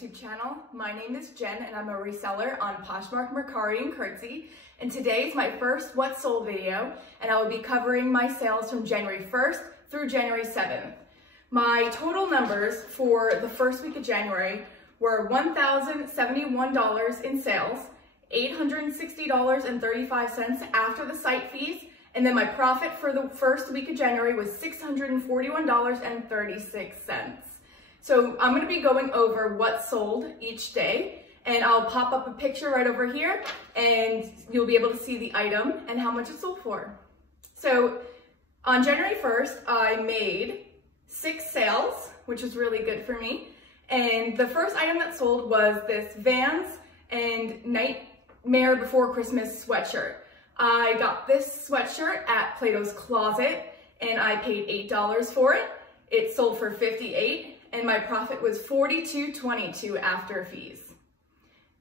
YouTube channel. My name is Jen and I'm a reseller on Poshmark, Mercari, and Curtsy. And today is my first What Sold video, and I will be covering my sales from January 1st through January 7th. My total numbers for the first week of January were $1,071 in sales, $860.35 after the site fees, and then my profit for the first week of January was $641.36. So I'm going to be going over what sold each day, and I'll pop up a picture right over here and you'll be able to see the item and how much it sold for. So on January 1st, I made 6 sales, which was really good for me. And the first item that sold was this Vans and Nightmare Before Christmas sweatshirt. I got this sweatshirt at Plato's Closet and I paid $8 for it. It sold for $58 and my profit was $42.22 after fees.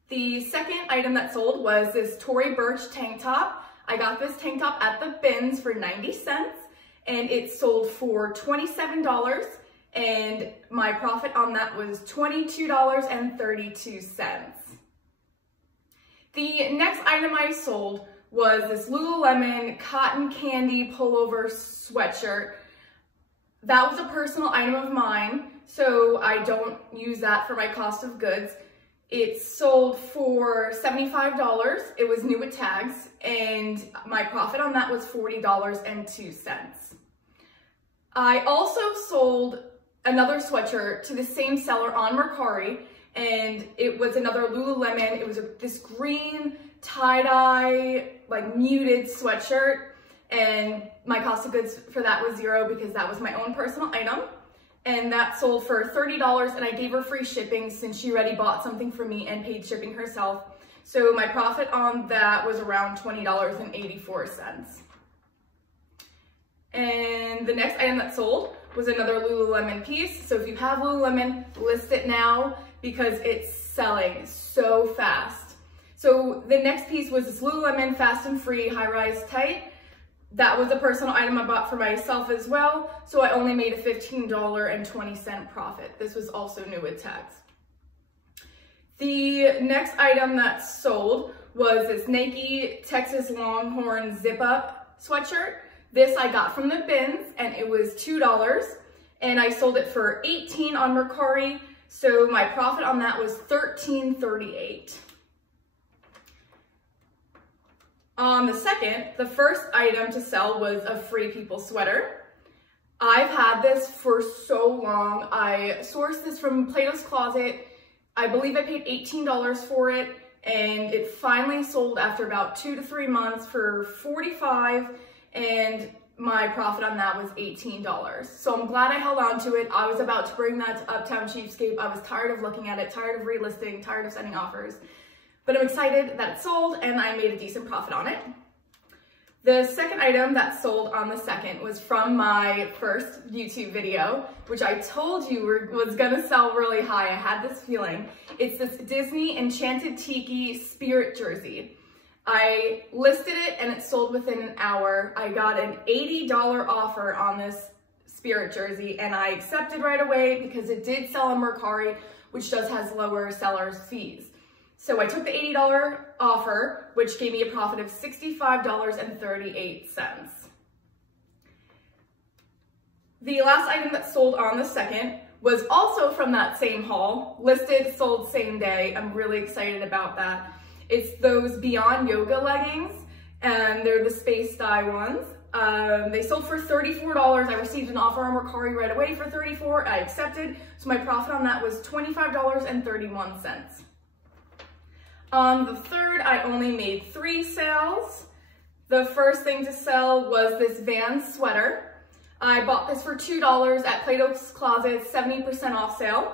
The second item that sold was this Tory Burch tank top. I got this tank top at the bins for 90 cents and it sold for $27 and my profit on that was $22.32. The next item I sold was this Lululemon cotton candy pullover sweatshirt. That was a personal item of mine, so I don't use that for my cost of goods. It sold for $75. It was new with tags, and my profit on that was $40.02. I also sold another sweatshirt to the same seller on Mercari, and it was another Lululemon. It was this green tie-dye, like muted sweatshirt, and my cost of goods for that was $0 because that was my own personal item. And that sold for $30 and I gave her free shipping since she already bought something from me and paid shipping herself. So my profit on that was around $20.84. And the next item that sold was another Lululemon piece. So if you have Lululemon, list it now because it's selling so fast. So the next piece was this Lululemon Fast and Free high-rise tight. That was a personal item I bought for myself as well, so I only made a $15.20 profit. This was also new with tags. The next item that sold was this Nike Texas Longhorn zip-up sweatshirt. This I got from the bins, and it was $2, and I sold it for $18 on Mercari, so my profit on that was $13.38. On the second, the first item to sell was a Free People sweater. I've had this for so long. I sourced this from Plato's Closet. I believe I paid $18 for it, and it finally sold after about 2 to 3 months for $45, and my profit on that was $18. So I'm glad I held on to it. I was about to bring that to Uptown Cheapskate. I was tired of looking at it, tired of relisting, tired of sending offers. But I'm excited that it sold and I made a decent profit on it. The second item that sold on the second was from my first YouTube video, which I told you was gonna sell really high. I had this feeling. It's this Disney Enchanted Tiki Spirit jersey. I listed it and it sold within an hour. I got an $80 offer on this Spirit jersey and I accepted right away because it did sell on Mercari, which has lower seller's fees. So I took the $80 offer, which gave me a profit of $65.38. The last item that sold on the second was also from that same haul, listed, sold same day. I'm really excited about that. It's those Beyond Yoga leggings, and they're the space dye ones. They sold for $34. I received an offer on Mercari right away for $34. I accepted, so my profit on that was $25.31. On the third, I only made 3 sales. The first thing to sell was this Vans sweater. I bought this for $2 at Plato's Closet, 70% off sale.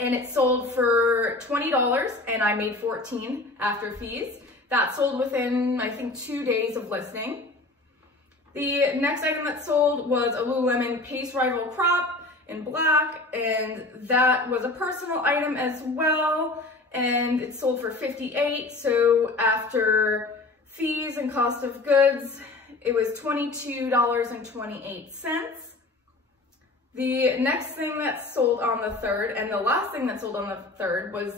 And it sold for $20 and I made $14 after fees. That sold within, I think, 2 days of listing. The next item that sold was a Lululemon Pace Rival crop in black, and that was a personal item as well. And it sold for $58, so after fees and cost of goods, it was $22.28. The next thing that sold on the 3rd, and the last thing that sold on the 3rd, was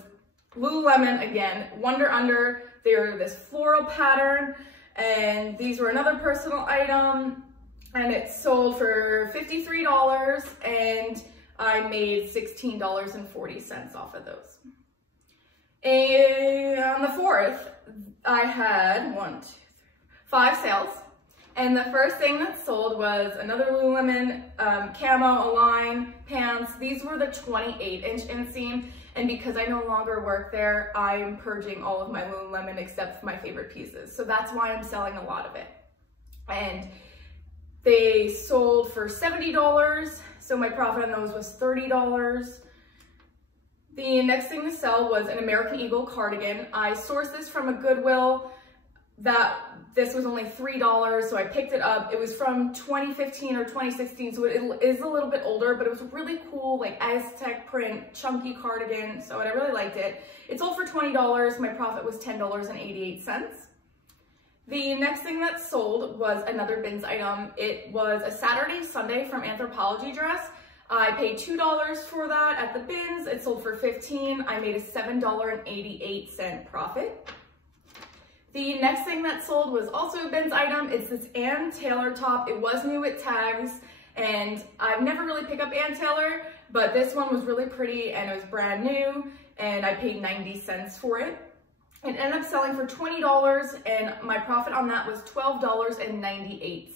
Lululemon again, Wonder Under. They're this floral pattern, and these were another personal item, and it sold for $53, and I made $16.40 off of those. And on the 4th, I had 5 sales. And the first thing that sold was another Lululemon camo Align pants. These were the 28-inch inseam, and because I no longer work there, I'm purging all of my Lululemon except for my favorite pieces. So that's why I'm selling a lot of it. And they sold for $70, so my profit on those was $30. The next thing to sell was an American Eagle cardigan. I sourced this from a Goodwill. This was only $3, so I picked it up. It was from 2015 or 2016, so it is a little bit older, but it was a really cool, like Aztec print, chunky cardigan, so I really liked it. It sold for $20. My profit was $10.88. The next thing that sold was another bins item. It was a Saturday Sunday from Anthropologie dress. I paid $2 for that at the bins. It sold for $15. I made a $7.88 profit. The next thing that sold was also a bins item. It's this Ann Taylor top. It was new with tags, and I've never really picked up Ann Taylor, but this one was really pretty and it was brand new, and I paid 90 cents for it. It ended up selling for $20, and my profit on that was $12.98.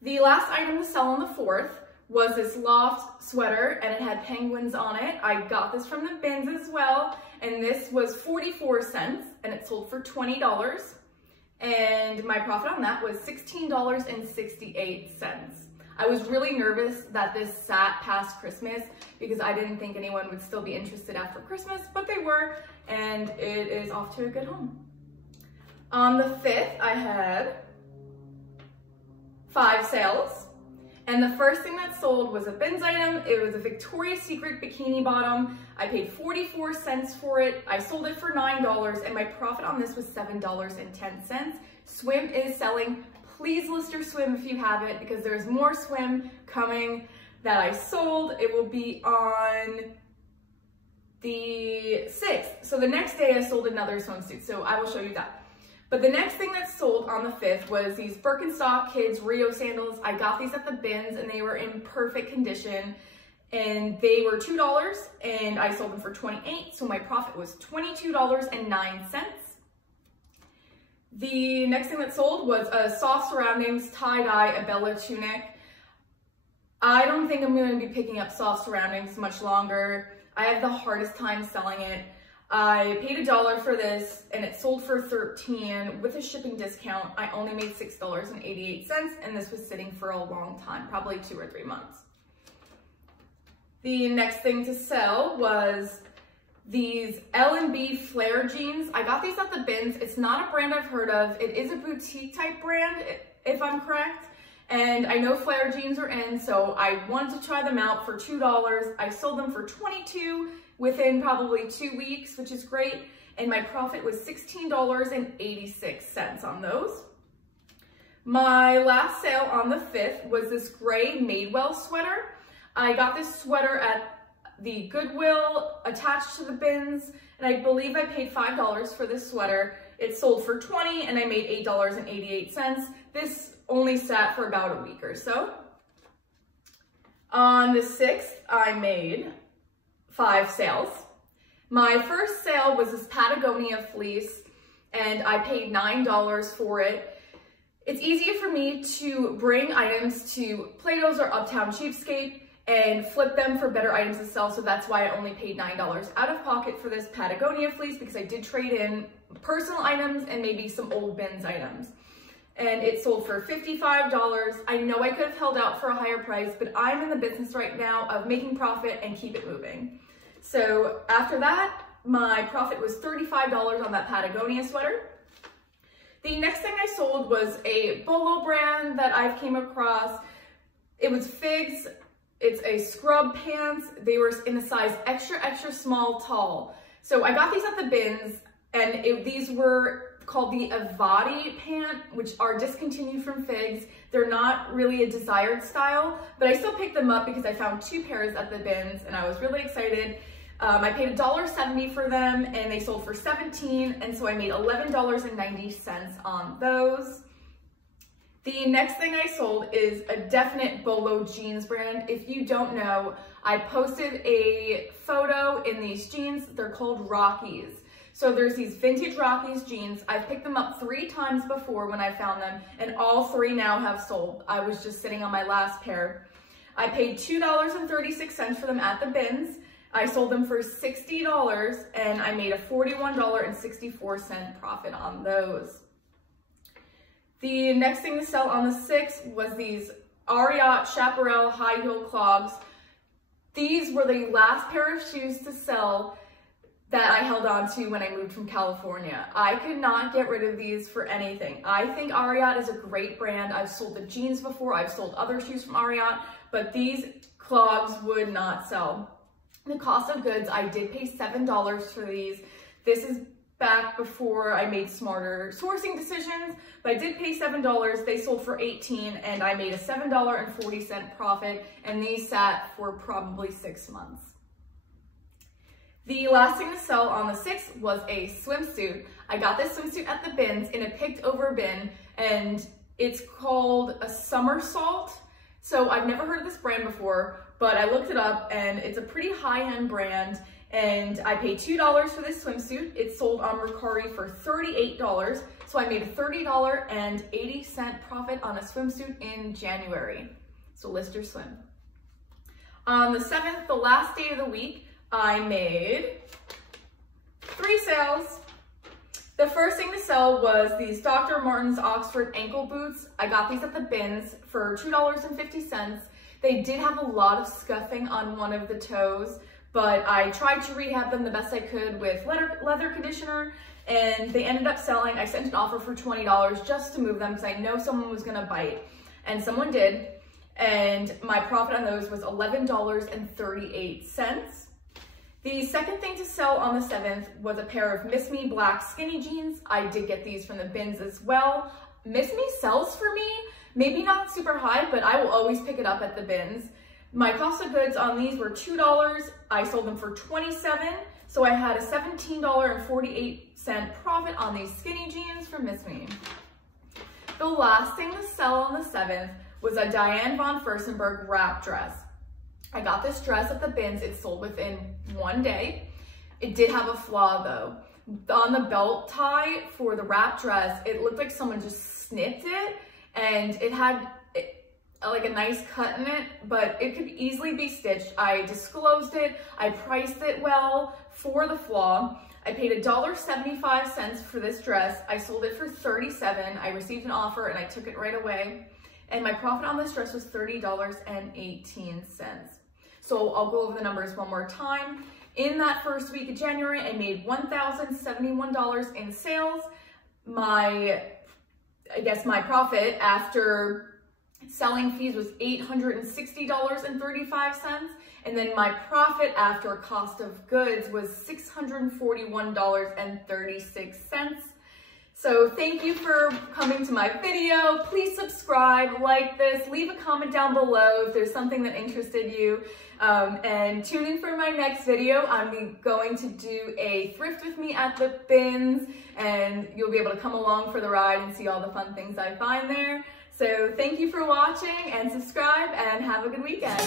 The last item to sell on the 4th was this loft sweater, and it had penguins on it. I got this from the bins as well, and this was 44 cents, and it sold for $20. And my profit on that was $16.68. I was really nervous that this sat past Christmas because I didn't think anyone would still be interested after Christmas, but they were, and it is off to a good home. On the 5th, I had 5 sales. And the first thing that sold was a bins item. It was a Victoria's Secret bikini bottom. I paid 44 cents for it. I sold it for $9, and my profit on this was $7.10. Swim is selling. Please list your swim if you have it, because there's more swim coming that I sold. It will be on the 6th. So the next day I sold another swimsuit, so I will show you that. But the next thing that sold on the 5th was these Birkenstock Kids Rio sandals. I got these at the bins, and they were in perfect condition, and they were $2, and I sold them for $28, so my profit was $22.09. The next thing that sold was a soft surroundings tie-dye Abella tunic. I don't think I'm going to be picking up soft surroundings much longer. I have the hardest time selling it. I paid $1 for this, and it sold for $13 with a shipping discount. I only made $6.88, and this was sitting for a long time, probably 2 or 3 months. The next thing to sell was these L&B flare jeans. I got these at the bins. It's not a brand I've heard of. It is a boutique type brand, if I'm correct. And I know flare jeans are in, so I wanted to try them out for $2. I sold them for $22 within probably 2 weeks, which is great. And my profit was $16.86 on those. My last sale on the 5th was this gray Madewell sweater. I got this sweater at the Goodwill attached to the bins, and I believe I paid $5 for this sweater. It sold for $20, and I made $8.88. This only sat for about a week or so. On the 6th, I made 5 sales. My first sale was this Patagonia fleece, and I paid $9 for it. It's easier for me to bring items to Plato's or Uptown Cheapskate and flip them for better items to sell, so that's why I only paid $9 out of pocket for this Patagonia fleece, because I did trade in personal items and maybe some old bins items. And it sold for $55. I know I could have held out for a higher price, but I'm in the business right now of making profit and keep it moving. So after that, my profit was $35 on that Patagonia sweater. The next thing I sold was a BOLO brand that I've came across. It was Figs. It's a scrub pants. They were in a size extra, extra small, tall. So I got these at the bins, and these were called the Avati pant, which are discontinued from Figs. They're not really a desired style, but I still picked them up because I found 2 pairs at the bins and I was really excited. I paid $1.70 for them and they sold for $17, and so I made $11.90 on those. The next thing I sold is a definite BOLO jeans brand. If you don't know, I posted a photo in these jeans. They're called Rockies. So there's these vintage Rockies jeans. I've picked them up 3 times before when I found them, and all 3 now have sold. I was just sitting on my last pair. I paid $2.36 for them at the bins. I sold them for $60 and I made a $41.64 profit on those. The next thing to sell on the 6th was these Ariat Chaparral high heel clogs. These were the last pair of shoes to sell that I held on to when I moved from California. I could not get rid of these for anything. I think Ariat is a great brand. I've sold the jeans before, I've sold other shoes from Ariat, but these clogs would not sell. The cost of goods, I did pay $7 for these. This is back before I made smarter sourcing decisions, but I did pay $7. They sold for $18 and I made a $7.40 profit, and these sat for probably 6 months. The last thing to sell on the 6th was a swimsuit. I got this swimsuit at the bins in a picked over bin, and it's called a Somersault. So I've never heard of this brand before, but I looked it up and it's a pretty high-end brand, and I paid $2 for this swimsuit. It sold on Mercari for $38, so I made a $30.80 profit on a swimsuit in January. So list your swim. On the 7th, the last day of the week, I made 3 sales. The first thing to sell was these Dr. Martens Oxford ankle boots. I got these at the bins for $2.50. They did have a lot of scuffing on one of the toes, but I tried to rehab them the best I could with leather conditioner, and they ended up selling. I sent an offer for $20 just to move them because I know someone was gonna bite, and someone did, and my profit on those was $11.38. The second thing to sell on the 7th was a pair of Miss Me black skinny jeans. I did get these from the bins as well. Miss Me sells for me, maybe not super high, but I will always pick it up at the bins. My cost of goods on these were $2. I sold them for $27, so I had a $17.48 profit on these skinny jeans from Miss Me. The last thing to sell on the 7th was a Diane von Furstenberg wrap dress. I got this dress at the bins. It sold within 1 day. It did have a flaw though. On the belt tie for the wrap dress, it looked like someone just snipped it, and it had like a nice cut in it, but it could easily be stitched. I disclosed it. I priced it well for the flaw. I paid $1.75 for this dress. I sold it for $37. I received an offer and I took it right away. And my profit on this dress was $30.18. So I'll go over the numbers one more time. In that first week of January, I made $1,071 in sales. I guess my profit after selling fees was $860.35. And then my profit after cost of goods was $641.36. So thank you for coming to my video. Please subscribe, like this, leave a comment down below if there's something that interested you. And tune in for my next video. I'm going to do a thrift with me at the bins, and you'll be able to come along for the ride and see all the fun things I find there. So thank you for watching, and subscribe, and have a good weekend.